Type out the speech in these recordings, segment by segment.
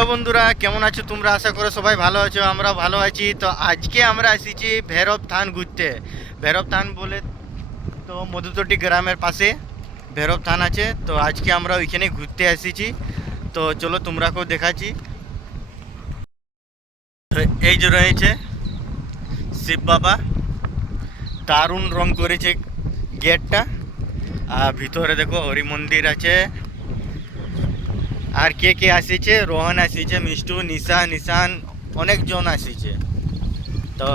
তো বন্ধুরা, কেমন আছো তোমরা? আশা করো সবাই ভালো আছো আমরা ভালো আছি। তো আজকে আমরা এসেছি ভৈরব থান ঘুরতে। ভৈরব থান বলে তো মধুতটি গ্রামের পাশে ভৈরব থান আছে। তো আজকে আমরা ওইখানে ঘুরতে এসেছি। তো চলো তোমরাকেও দেখাচ্ছি। এই যে রয়েছে শিব বাবা। দারুণ রং করেছে গেটটা। আর ভিতরে দেখো হরি মন্দির আছে। আর কে কে আসিছে? রোহন আসিছে, মিষ্টু, নিশা, নিশান, অনেকজন আসিছে। তো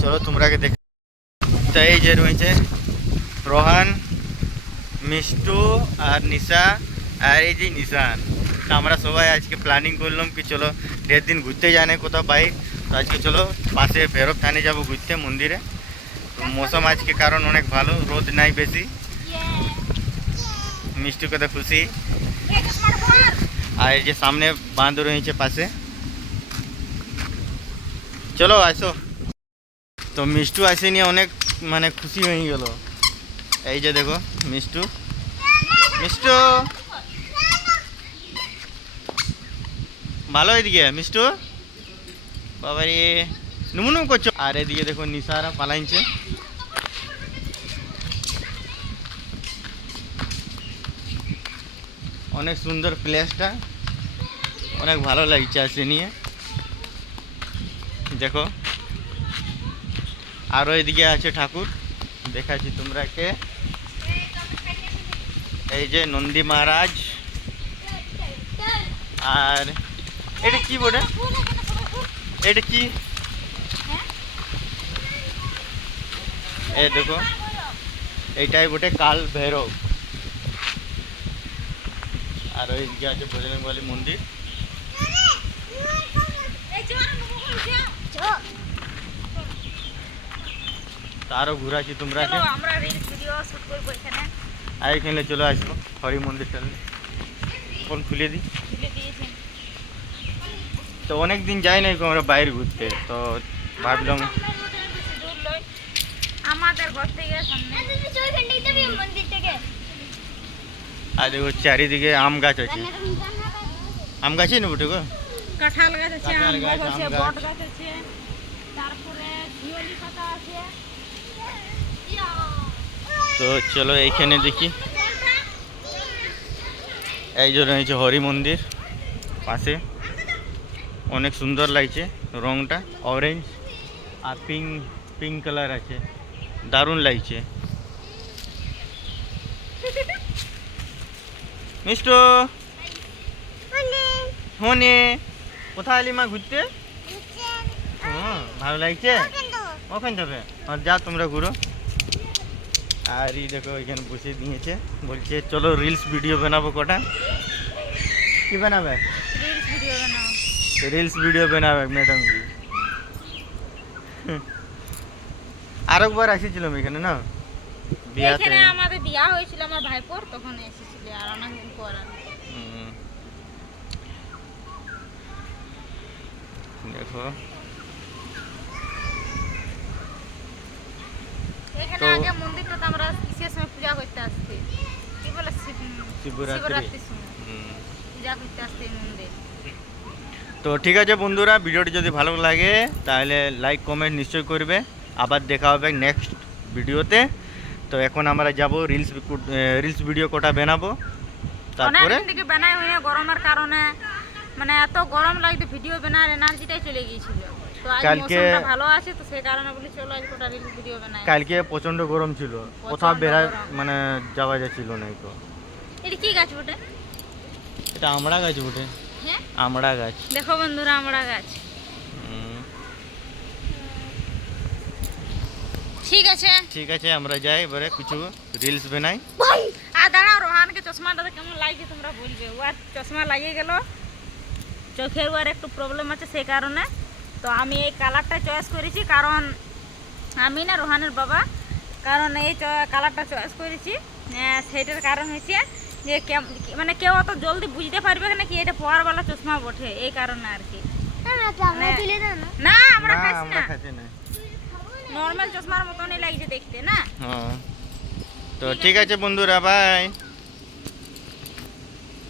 চলো তোমরাকে দেখ তো এই যে রয়েছে রোহন, মিষ্টু আর নিশা আর এই যে নিশান। তো আমরা সবাই আজকে প্ল্যানিং করলাম কি চলো দেড় দিন ঘুরতে জানে কোথাও বাইক তো আজকে চলো পাশে ভৈরব থানে যাব ঘুরতে মন্দিরে। মৌসুম আজকে কারণ অনেক ভালো, রোদ নাই বেশি। মিষ্টি কথা খুশি। আর এই যে সামনে বাঁধ রয়েছে পাশে। চলো, আসো। তো মিষ্টু আসেনি, অনেক মানে খুশি হয়ে গেল। এই যে দেখো, মিষ্টু। মিষ্টু! ভালো এদিকে, মিষ্টু? বাবারে নুমুনুম করছ? আর এদিকে দেখো, নিশারা পালাইছে। অনেক সুন্দর প্লেসটা অনেক ভালো লাগছে আসে নিয়ে। দেখো। আরও এদিকে আছে ঠাকুর। দেখাচ্ছি তোমরাকে এই যে নন্দী মহারাজ। আর এটা কি বটে এটা কি? এ দেখো। এইটাই বটে কাল ভৈরব। আর ওইদিকে আছে বজরংবলী মন্দির। তারও ঘুরাচ্ছি তোমরা আমরা রিলস ভিডিও শুট করব এখানে আর এখানে চলে আসব, হরি মন্দির টানে। ফোন খুলে দিই। তুলে দিয়েছেন তো অনেক দিন যাই নাই আমরা বাইরে ঘুরতে, তো ভাবলাম দূর লই আমাদের ঘর থেকে সামনে মন্দির থেকে আর দেখো চারিদিকে আম গাছ আছে। আম গাছই না বটে গো কাঁঠাল গাছ আছে আম গাছ, গাছ আছে বট গাছ। আছে তারপরে শিওলি পাতা আছে। তো চলো এইখানে দেখি। এই যে রয়েছে হরি মন্দির পাশে। অনেক সুন্দর লাগছে রংটা অরেঞ্জ আর পিঙ্ক পিঙ্ক কালার আছে। দারুণ লাগছে। মিষ্টু? হনে। কোথায় এলি মা ঘুরতে? ভালো লাগছে? ওখানে যাবে আর যা তোমরা ঘুরো। আর এই দেখো, এখানে বসে দিয়েছে। বলছে, চলো রিলস ভিডিও বানাবো কটা। কি বানাবে? রিলস ভিডিও বানাবে ম্যাডাম জি। আরেকবার আসেছিলাম এখানে, না? বিয়াতে। এখানে আমাদের বিয়া হয়েছিল আমার ভাইপোর তখন এসেছিল আর পর দেখো। এখানে তো- আগে মন্দিরটাতে আমরা কিসের সময় পূজা করতে আসছি। কি বলে শিবরাত্রি। শিবরাত্রির সময়। হুম। পূজা করতে আসতে মন্দির। তো ঠিক আছে বন্ধুরা ভিডিওটি যদি ভালো লাগে তাহলে লাইক কমেন্ট নিশ্চয় করবে। আবার দেখা হবে নেক্সট ভিডিওতে। তো এখন আমরা যাব রিলস রিলস ভিডিও কটা বানাবো তারপরে থেকে বানাই হয় না গরমের কারণে। মানে এত গরম লাগতো ভিডিও বানার এনার্জিটাই চলে গিয়েছিল। তো আজ কালকে- মৌসুমটা ভালো আছে তো সেই কারণে বলি চলো আজ কোটা রিলস ভিডিও বানাই। কালকে প্রচণ্ড গরম ছিল কোথাও গরম। মানে যাওয়া যাচ্ছিল না তো। এটা কি গাছ ওটা এটা আমড়া গাছ ওঠে হ্যাঁ? আমড়া গাছ। দেখো বন্ধুরা আমড়া গাছ। ঠিক আছে ঠিক আছে আমরা যাই এবারে কিছু রিলস বানাই আর দাঁড়াও রোহানকে চশমাটা কেমন লাগছে তোমরা বলবে ও আর চশমা লাগিয়ে গেল চোখের ওর একটু প্রবলেম আছে সেই কারণে তো আমি এই কালারটা চয়েস করেছি কারণ আমি না রোহানের বাবা কারণ এই চ- কালারটা চয়েস করেছি আহ, সেইটার কারণ হয়েছে যে কেম- মানে কেউ অত জলদি বুঝতে পারবে না কি এটা পড়ারওয়ালা চশমা বটে এই কারণে আর কি মানে- না আমরা না খাইছি আমরা না খাচ্ছি না। নর্মাল চশমার মতনই লাগছে দেখতে না? হ্যাঁ। তো ঠিক আছে। বন্ধুরা বাই